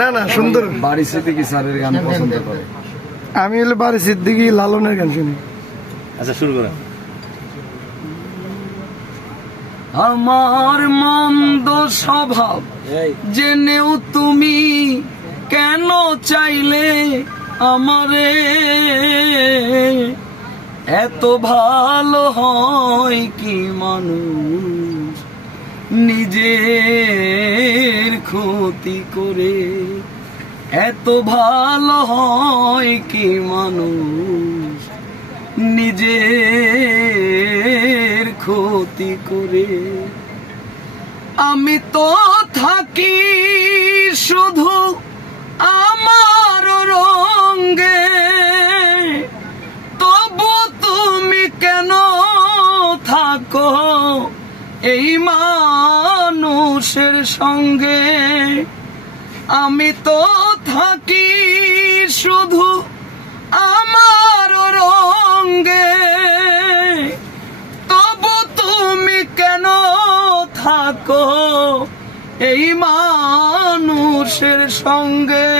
না না সুন্দর। বাড়ি সিদ্দিকী স্যারের গান পছন্দ করে। আমি হলো বাড়ি সিদ্দিকী লালনের গান শুনি। আচ্ছা শুরু করেন। আমার মন্দ স্বভাব জেনেও তুমি কেন চাইলে আমারে, এত ভালো হয় কি মানুষ নিজের ক্ষতি করে, এত ভালো হয় কি মানুষ নিজের ক্ষতি করে। আমি তো থাকি শুধু আমার রঙে, তবু তুমি কেন থাকো এই মানুষের সঙ্গে। আমি তো থাকি শুধু আমার রঙে, তবু তুমি কেন থাকো এই মানুষের সঙ্গে।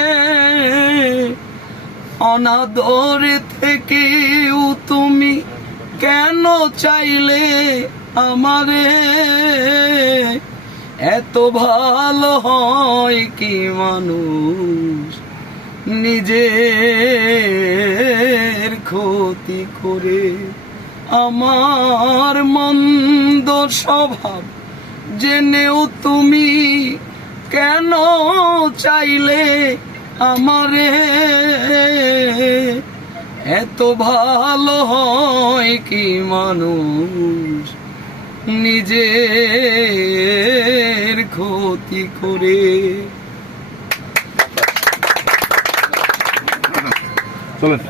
অনাদর থেকেও তুমি কেন চাইলে আমারে, এত ভালো হয় কি মানুষ নিজের ক্ষতি করে। আমার মন্দ স্বভাব জেনেও তুমি কেন চাইলে আমারে, এত ভালো হয় কি মানুষ নিজের ক্ষতি করে। চলেন।